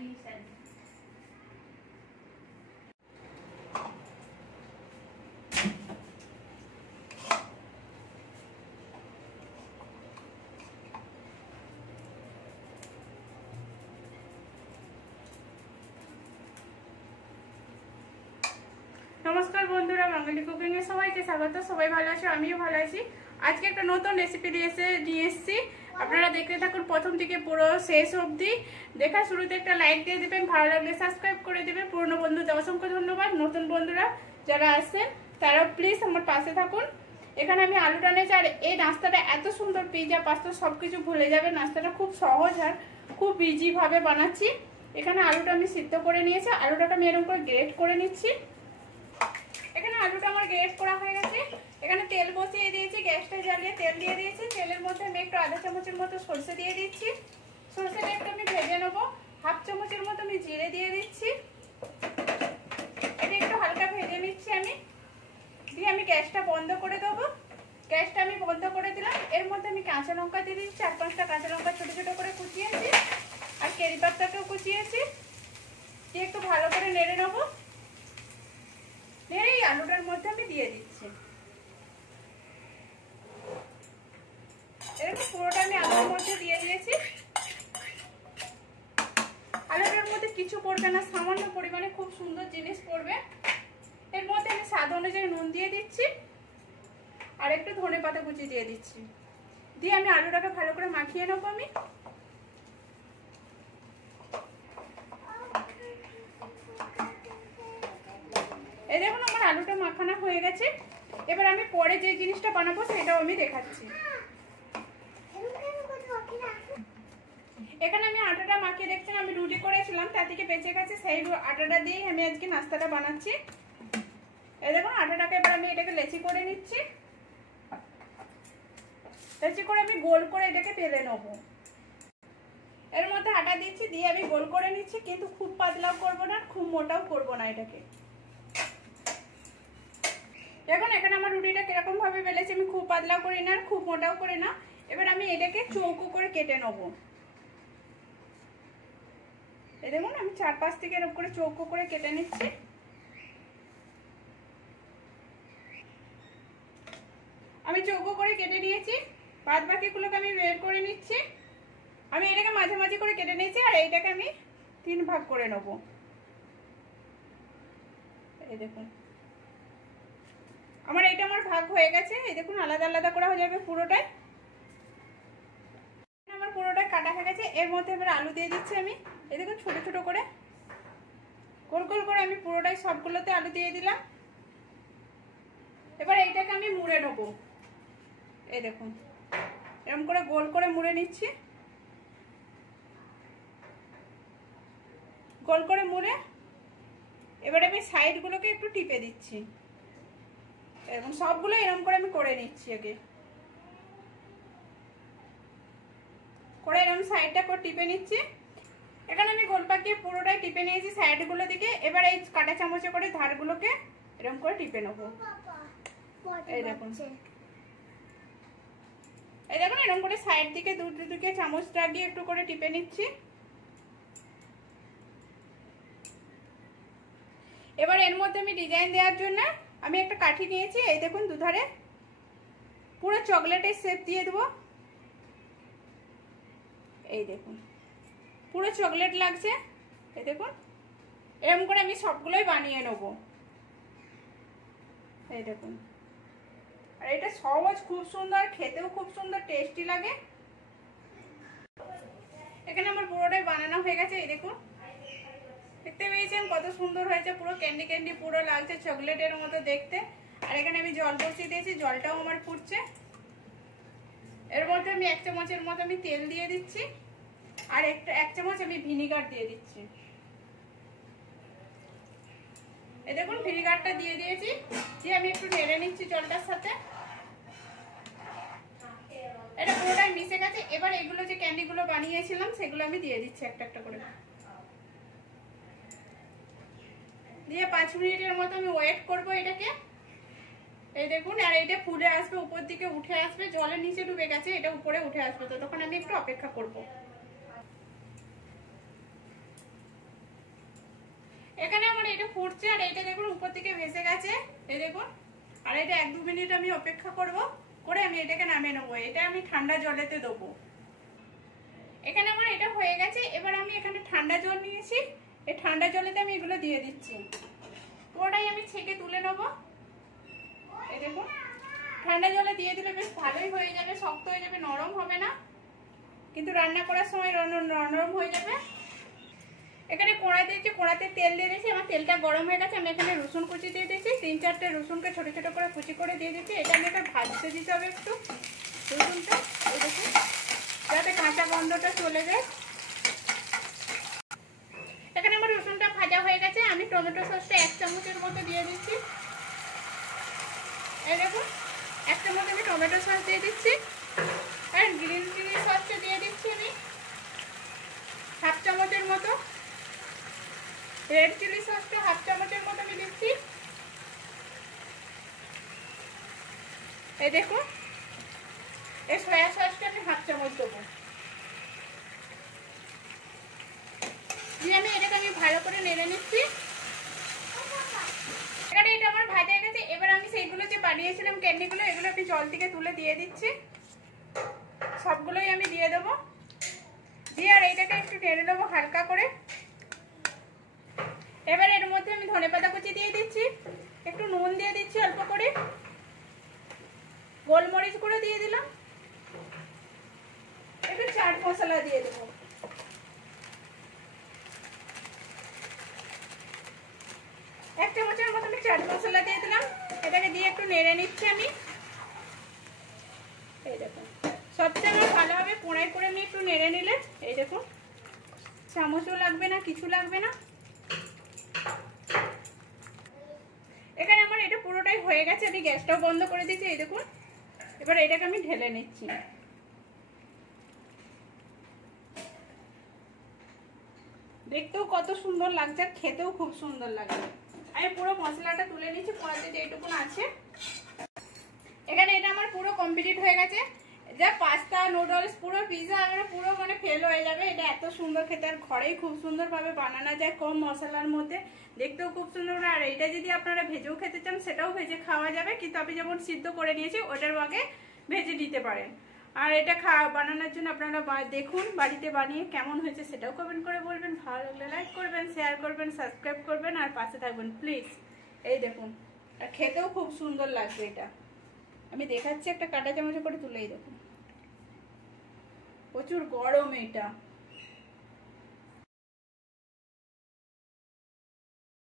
नमस्कार बंधुरा बांगाली कुकिंग ए सबाइके स्वागत। सबाई भालो आछो, आमिও ভালো আছি। আজকে একটা নতুন রেসিপি নিয়ে এসেছি। আপনারা দেখতে থাকুন প্রথম থেকে পুরো শেষ অবধি। দেখা শুরুতে একটা লাইক দিয়ে দিবেন, ভালো লাগলে সাবস্ক্রাইব করে দিবেন। পুরনো বন্ধুদের অসংখ্য ধন্যবাদ। নতুন বন্ধুরা যারা আসছেন তারা প্লিজ আমার পাশে থাকুন। এখানে আমি আলুটা নিয়েছি, আর এই নাস্তাটা এত সুন্দর, পিৎজা পাস্তা সবকিছু ভুলে যাবে। নাস্তাটা খুব সহজ আর খুব ইজি ভাবে বানাচ্ছি। এখানে আলুটা আমি সিদ্ধ করে নিয়েছি, আলুটাকে আমি এরকম করে গ্রেট করে নিচ্ছি। এখানে আলুটা আমার গ্রেট করা হয়ে গেছে। এখানে তেল বসিয়ে দিয়েছি, গ্যাসটা জ্বালিয়ে তেল দিয়ে দিয়েছি। তেলের মধ্যে আমি একটু আধা চামচের মতো সরষে দিয়ে দিচ্ছি। সরষেটা একটু আমি ভেজে নেবো। হাফ চামচের মতো আমি জিরে দিয়ে দিচ্ছি। এটা একটু হালকা ভেজে নিচ্ছি আমি। দিয়ে আমি গ্যাসটা বন্ধ করে দেবো। গ্যাসটা আমি বন্ধ করে দিলাম। এর মধ্যে আমি কাঁচা লঙ্কা দিয়ে দিচ্ছি, 4-5টা কাঁচা লঙ্কা ছোট ছোট করে কুচিয়েছি, আর কেরি পাতাটাও কুচিয়েছি। দিয়ে একটু ভালো করে নেড়ে নেবো। এই আলুটার মধ্যে আমি দিয়ে দিচ্ছি। এরকম পুরোটা আমি আলুর মধ্যে দিয়ে দিয়েছি। আলুটার মধ্যে কিছু পড়বে না, সামান্য পরিমাণে খুব সুন্দর জিনিস পড়বে। এর মধ্যে আমি স্বাদ অনুযায়ী নুন দিয়ে দিচ্ছি, আর একটু ধনেপাতা কুচি দিয়ে দিচ্ছি। দিয়ে আমি আলুটাকে ভালো করে মাখিয়ে নেবো আমি। এই দেখুন আমার আলুটা মাখানো হয়ে গেছে। এবার আমি পরে যে জিনিসটা বানাবো সেটাও আমি দেখাচ্ছি। এখানে আমি আটাটা মাখিয়ে দেখছেন, আমি রুটি করেছিলাম, তা থেকে বেঁচে গেছে, সেই আটাটা দিয়েই আমি আজকে নাস্তাটা বানাচ্ছি। এই দেখুন আটাটাকে এবার আমি এটাকে লেচি করে নিচ্ছি। লেচি করে আমি গোল করে এটাকে বেলে নেবো। এর মধ্যে আটা দিচ্ছি, দিয়ে আমি গোল করে নিচ্ছি, কিন্তু খুব পাতলাও করবো না, খুব মোটাও করবো না এটাকে। দেখুন এখানে আমার রুটিটা কিরকম ভাবে বেলেছি, আমি খুব পাতলা করি না আর খুব মোটাও করি না। এবার আমি এটাকে চৌকো করে কেটে নেবো। এই দেখুন আমি 4-5 থেকে এরকম করে চৌকো করে কেটে নিচ্ছি। আমি চৌকো করে কেটে নিয়েছি, বাদ বাকিগুলোকে আমি বের করে নিচ্ছি। আমি এটাকে মাঝামাঝি করে কেটে নিয়েছি, আর এইটাকে আমি 3 ভাগ করে নেব। এই দেখুন আমার ভাগ হয়ে গেছে। এই দেখুন আলাদা আলাদা করা হয়ে যাবে পুরোটাই। আমার পুরোটাই কাটা হয়ে গেছে। এর মধ্যে এবার আলু দিয়ে দিচ্ছি আমি। এই দেখুন ছোট ছোট করে গোল গোল করে আমি পুরোটাই সবগুলোতে আলু দিয়ে দিলাম। এবার এইটাকে আমি মুড়ে নেবো। এই দেখুন এরকম করে গোল করে মুড়ে নিচ্ছি। গোল করে মুড়ে এবার আমি সাইডগুলোকে একটু টিপে দিচ্ছি। এরকম সবগুলো এরকম করে আমি করে নিচ্ছি আগে। করে এরকম সাইডটা করে টিপে নিচ্ছি। এখানে আমি গোল পাকিয়ে পুরোটাই টিপে নিয়েছি সাইডগুলো দিকে। এবার এই কাঁটা চামচে করে ধারগুলোকে এরকম করে টিপে নেবো। এই দেখুন এরকম করে সাইড দিকে দুদিকে চামচ লাগিয়ে একটু করে টিপে নিচ্ছি। এবার এর মধ্যে আমি ডিজাইন দেওয়ার জন্য আমি একটা কাঠি নিয়েছি। এই দেখুন দুধারে পুরো চকলেটের শেপ দিয়ে দেবো। এই দেখুন পুরো চকলেট লাগছে। এই দেখুন এরকম করে আমি সবগুলোই বানিয়ে নেব। এই দেখুন আর এটা সহজ, খুব সুন্দর, খেতেও খুব সুন্দর টেস্টি লাগে। এখানে আমার পুরোটাই বানানো হয়ে গেছে। এই দেখুন দেখতে পেয়েছেন কত সুন্দর হয়েছে, পুরো ক্যান্ডি ক্যান্ডি পুরো লাগছে, চকলেটের মতো দেখতে। আর এখানে আমি জল বসিয়ে দিয়েছি, জলটাও আমার ফুটছে। এর মধ্যে আমি 1 চামচের মতো আমি তেল দিয়ে দিচ্ছি, আর 1 চামচ আমি ভিনিগার দিয়ে দিচ্ছি। এই দেখুন ভিনিগারটা দিয়ে দিয়েছি, দিয়ে আমি একটু নেড়ে নিচ্ছি জলটার সাথে। এটা পুরোটাই মিশে গেছে। এবার এগুলো যে ক্যান্ডিগুলো বানিয়েছিলাম সেগুলো আমি দিয়ে দিচ্ছি একটা একটা করে। দিয়ে 5 মিনিটের মতো আমি ওয়েট করবো এটাকে। এই দেখুন আর এটা ফুলে আসবে, উপর দিকে উঠে আসবে, জলের নিচে ডুবে গেছে, এটা উপরে উঠে আসবে, তো তখন আমি একটু অপেক্ষা করব। এখানে আমার এটা ফুটছে আর এটা দেখুন উপর থেকে ভেসে গেছে, এই দেখুন। আর এটা 1-2 মিনিট আমি অপেক্ষা করব, করে আমি এটাকে নামিয়ে নেবো। এটা আমি ঠান্ডা জলেতে দেবো। এখানে আমার এটা হয়ে গেছে। এবার আমি এখানে ঠান্ডা জল নিয়েছি, এই ঠান্ডা জলেতে আমি এগুলো দিয়ে দিচ্ছি। পুরোটাই আমি ছেঁকে তুলে নেবো। এই দেখুন, ঠান্ডা জলে দিয়ে দিলে বেশ ভালোই হয়ে যাবে, শক্ত হয়ে যাবে, নরম হবে না, কিন্তু রান্না করার সময় নরম হয়ে যাবে। এখানে কড়াই দিয়েছি, কড়াতে তেল দিয়ে দিয়েছি। আমার তেলটা গরম হয়ে গেছে। আমি এখানে রসুন কুচি দিয়ে দিয়েছি, 3-4টে রসুনকে ছোট ছোট করে কুচি করে দিয়ে দিচ্ছি। এটা আমি একটা ভাজতে দিতে হবে একটু রসুনটা, এই দেখুন, যাতে কাঁচা গন্ধটা চলে যায়। এখানে আমার রসুনটা ভাজা হয়ে গেছে। আমি টমেটো সসটা 1 চামচের মতো দিয়ে দিচ্ছি। এই দেখুন, 1 চামচ আমি টমেটো সস দিয়ে দিচ্ছি। আর গ্রিন চিলি সসটা দিয়ে দিচ্ছি আমি 1/2 চামচের মতো। রেড চিলি সসটা 1/2 চামচের মতো আমি দিচ্ছি। এই দেখুন, এই সয়া সসটা আমি 1/2 চামচ দেবো। দিয়ে আমি এটাকে ভালো করে নেড়ে নিচ্ছি। এখানে এটা আমার ভাজা হয়ে গেছে। এবার আমি সেইগুলো যে বানিয়েছিলাম ক্যান্ডিগুলো, এগুলো একটু জল থেকে তুলে দিয়ে দিচ্ছি। সবগুলোই আমি দিয়ে দেবো। দিয়ে আর এইটাকে একটু নেড়ে নেবো হালকা করে। এবার এর মধ্যে আমি ধনেপাতা কুচি দিয়ে দিচ্ছি, একটু নুন দিয়ে দিচ্ছি অল্প করে, গোলমরিচ গুঁড়ো দিয়ে দিলাম, একটু চাট মশলা দিয়ে দেবো। 1 চামচের মতো আমি চাট মশলা দিয়ে দিলাম। এটাকে দিয়ে একটু নেড়ে নিচ্ছি আমি। এই দেখুন, সবচেয়ে আমার ভালো হবে কোড়াই করে আমি একটু নেড়ে নিলে। এই দেখুন, চামচও লাগবে না, কিছু লাগবে না। এখানে আমার এটা পুরোটাই হয়ে গেছে। আমি গ্যাসটাও বন্ধ করে দিয়েছি। এই দেখুন, এবার এটাকে আমি ঢেলে নিচ্ছি। দেখতেও কত সুন্দর লাগছে, খেতেও খুব সুন্দর লাগছে। আমি পুরো মশলাটা তুলে নিচ্ছি কড়াতে যেটুকুন আছে। এখানে এটা আমার পুরো কমপ্লিট হয়ে গেছে। যা পাস্তা, নুডলস, পুরো পিৎজা আমরা পুরো মানে ফেল হয়ে যাবে। এটা এত সুন্দর খেতে, আর ঘরেই খুব সুন্দরভাবে বানানো যায় কম মশলার মধ্যে, দেখতেও খুব সুন্দর। আর এটা যদি আপনারা ভেজেও খেতে চান সেটাও ভেজে খাওয়া যাবে, কিন্তু আমি যেমন সিদ্ধ করে নিয়েছি ওটার আগে ভেজে নিতে পারেন। আর এটা বানানোর জন্য আপনারা দেখুন, বাড়িতে বানিয়ে কেমন হয়েছে সেটাও কমেন্ট করে বলবেন। ভালো লাগলে লাইক করবেন, শেয়ার করবেন, সাবস্ক্রাইব করবেন, আর পাশে থাকবেন প্লিজ। এই দেখুন, আর খেতেও খুব সুন্দর লাগবে। এটা আমি দেখাচ্ছি, একটা কাঁটা চামচে করে তুলেই দেখুন, প্রচুর গরম এটা।